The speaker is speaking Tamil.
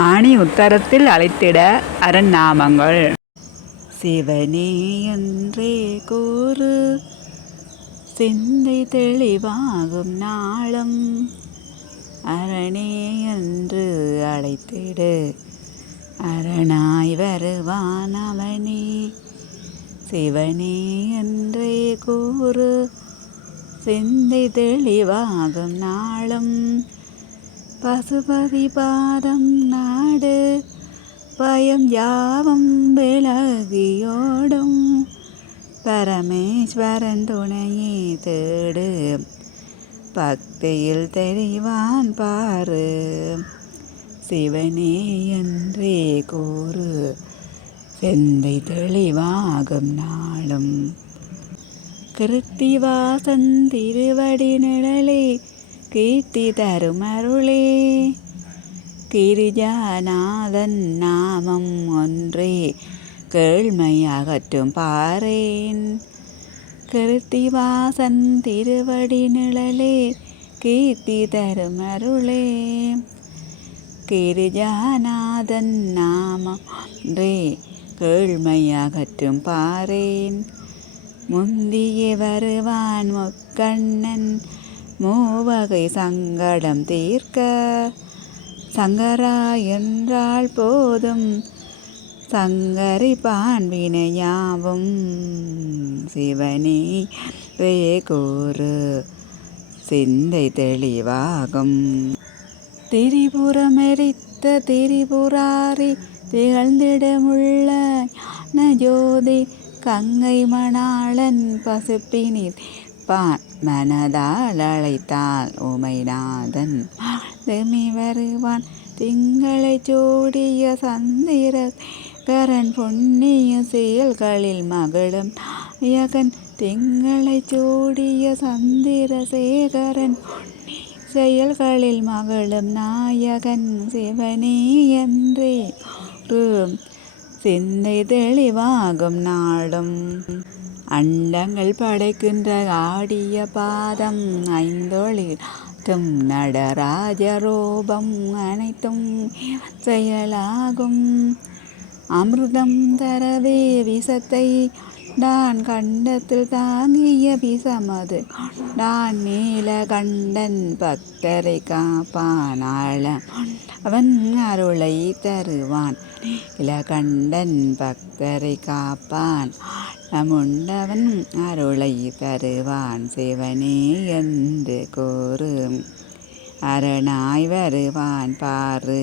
ஆணி உத்தரத்தில் அழைத்திட அரண்நாமங்கள். சிவனே என்றே கூறு சிந்தை தெளிவாகும் நாளும், அரணே என்று அழைத்திடு அரணாய் வருவான் அவனே. சிவனே என்றே கூறு சிந்தை தெளிவாகும் நாளும், பசுபதி பாதம் நாடு பயம் யாவும் விலகியோடும், பரமேஸ்வரன் துணையே தேடு பக்தியில் தெரிவான் பாரு. சிவனே என்றே கூறு சிந்தை தெளிவாகும் நாளும், கிருத்திவாசன் திருவடி நிழலே கீர்த்தி தரும் அருளே. கிரிஜாநாதன் நாமம் ஒன்றே கேள்மை அகற்றும் பாரேன். கிருத்திவாசன் திருவடி நிழலே கீர்த்தி தரும் அருளே. கிரிஜாநாதன் நாமம் ஒன்றே கேள்மை அகற்றும் பாரேன். முந்தியே வருவான் முக்கண்ணன் மூவகை சங்கடம் தீர்க்க, சங்கரா என்றால் போதும் சங்கரிப்பான் வினையாவும். சிவனே ரே கூறு சிந்தை தெளிவாகும். திரிபுரமெரித்த திரிபுராரி திகழ்ந்திடமுள்ள ஞான ஜோதி, கங்கை மணாளன் பசுப்பினில் பான் மனதால் அழைத்தால் உமைநாதன் வாழ்ந்துமி வருவான். திங்களை சூடிய சந்திரசேகரன் புண்ணிய செயல்களில் மகளும் நாயகன். திங்களை சூடிய சந்திரசேகரன் புண்ணிய செயல்களில் மகளும் நாயகன். சிவனே என்றே கூறு சிந்தை தெளிவாகும் நாளும், அண்டங்கள் படைக்கின்ற ஆடிய பாதம் ஐந்தொழிலும் நடராஜ ரூபம் அனைத்தும் செயலாகும். அமிர்தம் தரவே விஷத்தை டான் கண்டத்தில் தாங்கிய விஷமது டான் நீலகண்டன் பக்தரை காப்பான். அவன் அருளை தருவான் நீலகண்டன் பக்தரை காப்பான். முண்டவன் அருளை தருவான். சிவனே என்று கூறு அரணாய் வருவான் பாரு.